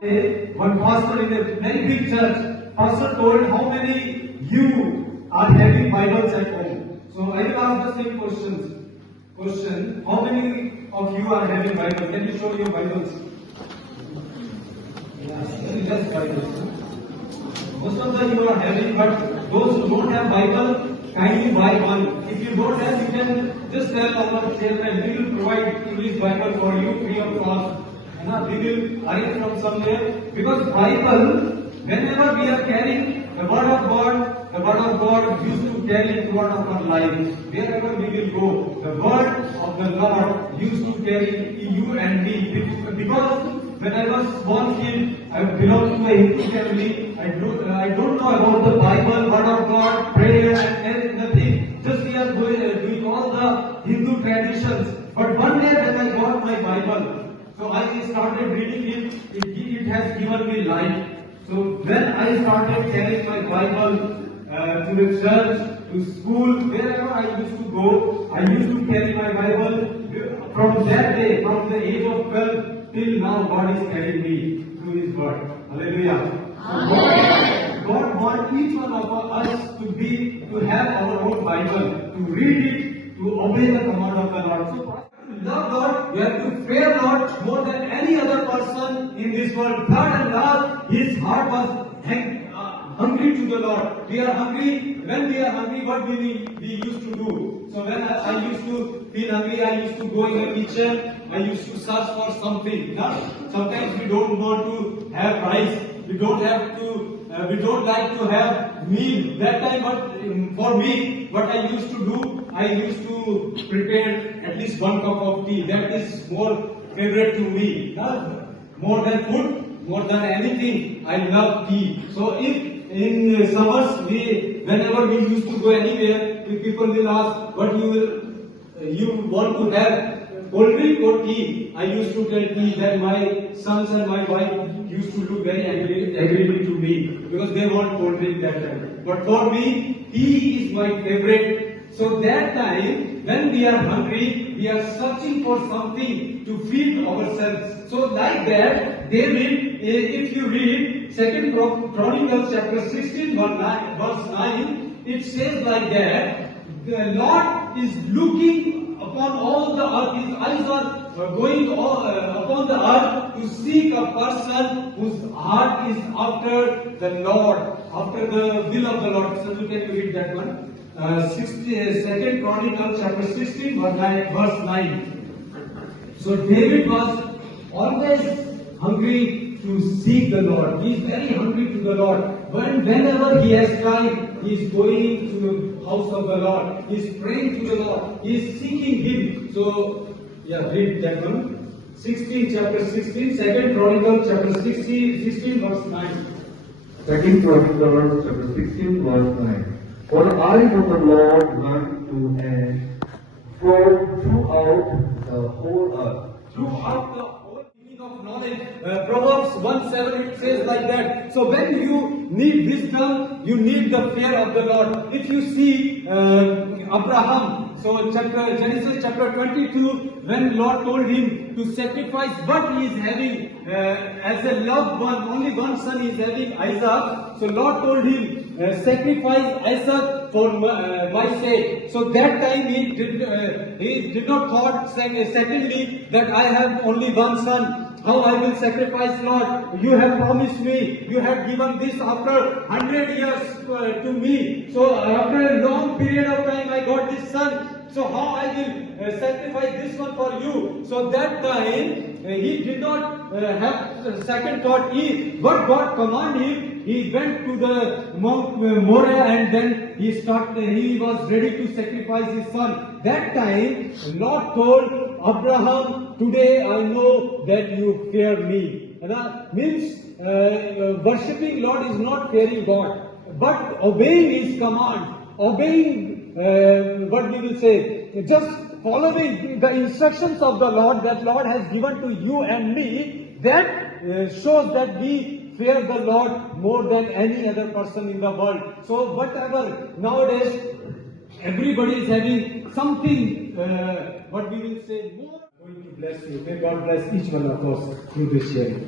One pastor in a very big church, pastor told how many you are having Bibles at home. So I will ask the same question, how many of you are having Bibles? Can you show your Bibles? Yes, less Bibles. Most of them you are having, but those who don't have Bible, kindly buy one. If you don't have, you can just tell our chairman, we will provide English Bible for you free of cost. We will arrange from somewhere, because Bible, whenever we are carrying the word of God used to carry throughout our lives. Wherever we will go, the word of the Lord used to carry you and me. Because when I was born kid, I belong to a Hindu family. I don't know about the Bible, word of God, prayer, and nothing. Just we are doing all the Hindu traditions. But one day when I got my Bible, so I started reading it. It has given me life. So when I started carrying my Bible to the church, to school, wherever I used to go, I used to carry my Bible. From that day, from the age of 12 till now, God is carrying me through His Word. Hallelujah. Amen. God wants each one of us to have our own Bible, to read it, to obey the command of the Lord. So, love God, we have to fear God more than any other person in this world. Third and last, his heart was hungry to the Lord. We are hungry. When we are hungry, what we used to do? So when I used to feel hungry, I used to go in the kitchen. I used to search for something. Sometimes we don't want to have rice. We don't like to have meal that time. But for me, what I used to do, I used to prepare at least one cup of tea. That is more favorite to me. More than food, more than anything, I love tea. So if in summers, whenever we used to go anywhere, if people will ask what you want to have, cold drink or tea, I used to tell tea. That my sons and my wife used to look very angry to me because they want cold drink that time. But for me, tea is my favorite. So that time, when we are hungry, we are searching for something to feed ourselves. So like that, David, if you read 2 Chronicles chapter 16 verse 9, it says like that, the Lord is looking upon all the earth. His eyes are going upon the earth to seek a person whose heart is after the Lord, after the will of the Lord. So you can read that one. 2 Chronicles chapter 16 verse 9. So David was always hungry to seek the Lord. He is very hungry to the Lord. Whenever he has time, he is going to the house of the Lord. He is praying to the Lord. He is seeking Him. So, read that one. 2 Chronicles chapter 16 verse 9. 2 Chronicles chapter 16 verse 9. For the eyes of the Lord run to and fro throughout the whole earth. Throughout the whole meaning of knowledge. Proverbs 1:7 it says like that. So when you need wisdom, you need the fear of the Lord. If you see Abraham, so Genesis chapter 22, when Lord told him to sacrifice what he is having as a loved one, only one son he is having, Isaac. So Lord told him, sacrifice Isaac for my sake. So that time he did not thought secondly that I have only one son. How I will sacrifice, Lord? You have promised me. You have given this after 100 years to me. So after a long period of time, I got this son. So how I will sacrifice this one for you? So that time he did not have second thought. What God commanded him, he went to the Mount Moriah and then he was ready to sacrifice his son. That time Lord told Abraham, today I know that you fear me. Means worshipping Lord is not fearing God, but obeying His command, obeying what we will say, just following the instructions of the Lord that Lord has given to you and me. That shows that we fear the Lord more than any other person in the world. So whatever nowadays everybody is having something, what we will say, more going to bless you. May God bless each one of us through this sharing.